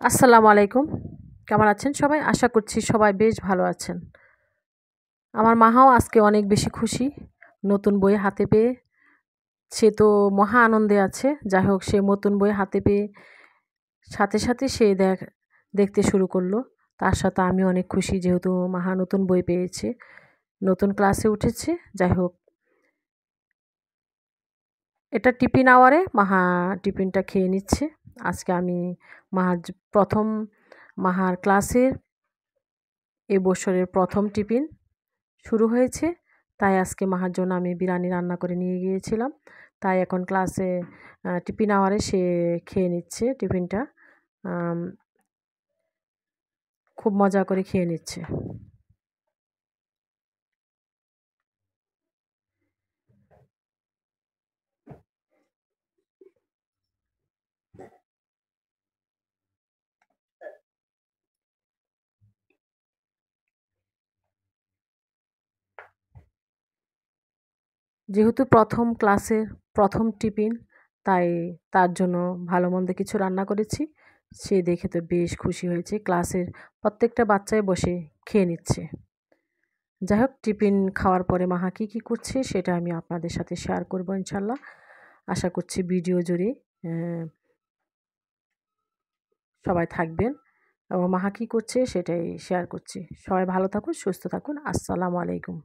আসসালামু আলাইকুম। কেমন আছেন সবাই? আশা করছি সবাই বেশ ভালো আছেন। আমার মাও আজকে অনেক বেশি খুশি নতুন বই হাতে পেয়ে। সে তো মহা আনন্দে আছে। যাই হোক, সে নতুন বই হাতে পেয়ে সাথে সাথে সে দেখতে শুরু করলো। তার সাথে আমি অনেক খুশি, যেহেতু মাহা নতুন বই পেয়েছে, নতুন ক্লাসে উঠেছে। যাই হোক, এটা টিফিন আওয়ারে মাহা টিফিনটা খেয়ে নিচ্ছে। আজকে আমি প্রথম মাহার ক্লাসের এবছরের প্রথম টিফিন শুরু হয়েছে, তাই আজকে মাহার জন্য আমি বিরিয়ানি রান্না করে নিয়ে গিয়েছিলাম। তাই এখন ক্লাসে টিফিন আওয়ারে সে খেয়ে নিচ্ছে টিফিনটা। খুব মজা করে খেয়ে নিচ্ছে। যেহেতু প্রথম ক্লাসের প্রথম টিফিন, তাই তার জন্য ভালো মন্দ কিছু রান্না করেছি। সে দেখে তো বেশ খুশি হয়েছে। ক্লাসের প্রত্যেকটা বাচ্চাই বসে খেয়ে নিচ্ছে। যাই হোক, টিফিন খাওয়ার পরে মাহা কী কী করছে সেটা আমি আপনাদের সাথে শেয়ার করব ইনশাল্লাহ। আশা করছি ভিডিও জুড়ে সবাই থাকবেন এবং মাহা কী করছে সেটাই শেয়ার করছি। সবাই ভালো থাকুন, সুস্থ থাকুন। আসসালামু আলাইকুম।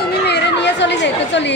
তুমি মেরে নিয়ে চলে যাই তো চলি।